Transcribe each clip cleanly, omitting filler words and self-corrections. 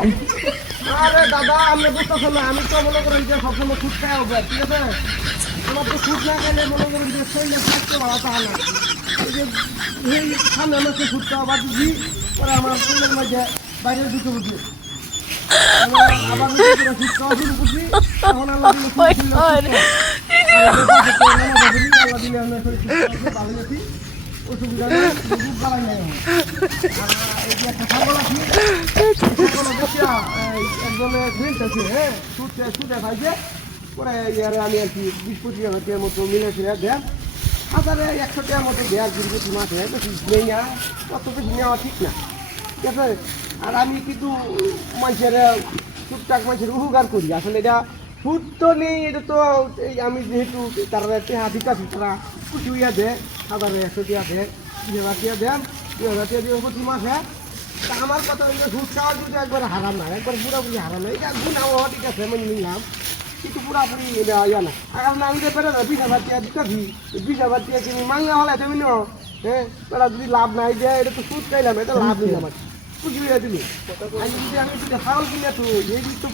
আরে দাদা আপনি বুঝতেছেন না, আমি তো মনে করেন যে সবসময় সুদ খাই হবে, ঠিক আছে? আমার তো সুদ না খেলে মনে করেন যে শরীরে স্বাস্থ্য ভালো থাকে না। এই যে এই সামনে আমাকে সুদ খাওয়া বাদ দিচ্ছি, পরে আমার শরীরের মধ্যে বাইরে দুটো বুঝি আবার সুদ খাওয়া শুরু করছি। এখন আল্লাহ দিলে আল্লাহ দিলে আমরা ভালো গেছি, অসুবিধা নেই, খুব ভালো নেই। এই যে একটা ছাগল আছে, একজনে ঘুরতেছে, হ্যাঁ সুদে খাইছে, পরে ইয়ারে আমি আর কি 20-25 হাজার টাকার মতো মিলেছিল দেন, 1000-100 টাকার মতো দেওয়ার কিন্তু মাঠে বেশি নেই না, অত বেশি নেওয়া ঠিক না, ঠিক আছে? আর আমি কিন্তু মানুষের টুকটাক মানুষের উপকার করি, আসলে এটা সুদ তো নেই, এটা তো এই আমি যেহেতু তারা হাতি কাছি তারা খুশি হইয়া দেয়, 1000-100 টাকা দেয়, 2000 টাকা দেন, 2000 টাকা দিয়ে প্রতি মাসে। আমার কথা হইলে সুদ খাওয়া যদি একবার হারাম না, একবার পুরোপুরি হারাম না, এটা গুণ হওয়া ঠিক আছে মেনে নিলাম, কিন্তু পুরাপুরি ইয়া না। কারণ আমি যে পেরে 20,000 টাকা দিতেছি, 20,000 টাকা কিনি মাঙ্গা হলে তুমি নো, হ্যাঁ তারা যদি লাভ নাই দেয়, এটা তো সুদ খাইলাম, এটা লাভ নিলাম আর খুশি হইয়া দিলি। আমি যদি ছাগল কিনে তো এই দিক তো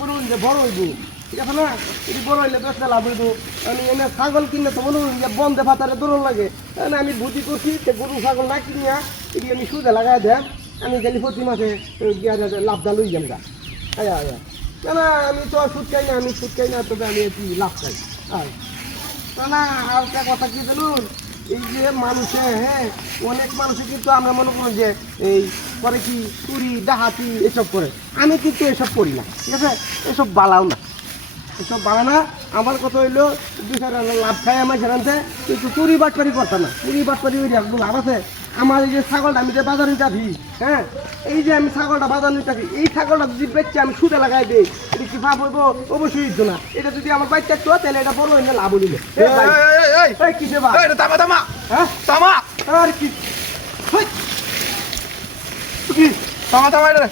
বড় হইব, ঠিক আছে না? যদি বড় হইলে 10টা লাভ হইব। আমি এনে ছাগল কিনলে তো মনে করি যে বন্ধে ফাতারে দৌড় লাগে, আমি বুদ্ধি করছি যে গরু ছাগল না কিনিয়া এটি আমি সুদে লাগাই দেন, আমি গেলি প্রতি মাসে লাভটা লই যাম গা। আয়া আয়া না না, আমি তো সুদ খাই না, আমি সুদ খাই না, তবে আমি একটু লাভ খাই। না না, আর একটা কথা কি জানুন, এই যে মানুষে, হ্যাঁ অনেক মানুষে কিন্তু আমরা মনে করি যে এই করে কি চুরি ডাহাতি এসব করে, আমি কিন্তু এসব করি না, ঠিক আছে? এসব বালাও না, এসব বালা না। আমার কথা হইলো 2-4 লাভ খাই আমার সেখানতে, কিন্তু চুরি বাটপারি করতাম না, চুরি বাটপারি ওই একদম লাভ আছে। আমার এই যে ছাগলটা আমি যে বাজারে যাবি, হ্যাঁ এই যে আমি ছাগলটা বাজারে নিতে, এই ছাগলটা যদি বেচে আমি সুদে লাগাই দিই, এটা কি ভাব হইব? অবশ্যই হইতো না। এটা যদি আমার বাচ্চা একটু তাহলে এটা বড় হইলে লাভ হইলে কিসে বা হ্যাঁ তামা আর কি কি তামা তামা এটা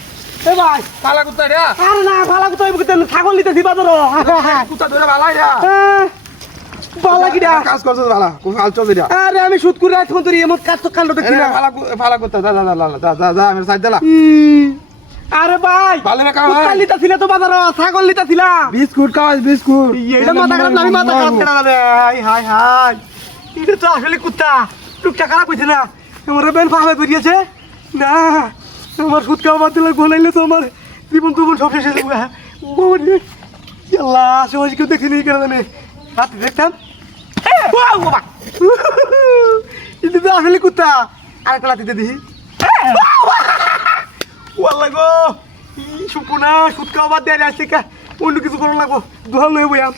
এ ভাই পালা কুত্তা রে, আরে না পালা কুত্তা হইব, ছাগল নিতেছি বাজারে কুত্তা ধরে পালাই রে, পালা কি কাজ করছ পালা কাজ চলছে রে। আরে আমি সুদ করে আছি তোর এমন কাজ তো কাণ্ড দেখছি না, পালা কুত্তা যা যা যা যা আমি সাইড দিলা। আরে ভাই ভালো না কাজ কুত্তা নিতেছিল তো বাজারে, ছাগল নিতেছিল, বিস্কুট খাওয়াই বিস্কুট, এটা মাথা খারাপ, আমি মাথা খারাপ করে রে। হাই হাই হাই, এটা তো আসলে কুত্তা টুকটা খারাপ হইছে না, আমার বেন পাবে বেরিয়েছে না, আমার সুদ খাওয়া বাদ দিলে গোলাইলে তো আমার জীবন জীবন সব শেষ হয়ে যাবে। আল্লাহ সহজ কেউ দেখিনি কেন জানে, রাতে দেখতাম এটা তো আসলে কুত্তা, আরেকটা লাতিতে দিই ওয়াল্লা গো সুপুনা সুদ খাওয়া বাদ দেয় আসছে কা, অন্য কিছু করার লাগবো, দোহাল লয়ে বইয়াম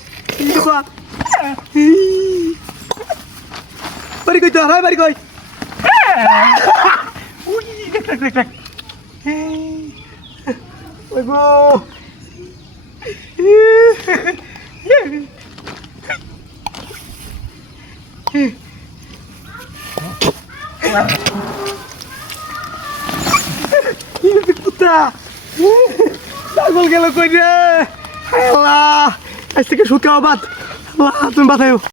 বাড়ি কই তো হয়, বাড়ি কই ওই গো কুত্তা ছাগল গেল কই রে, আল্লাহ আজ থেকে সুদ খাওয়া বাদ, আল্লাহ তুমি বাঁচাইও।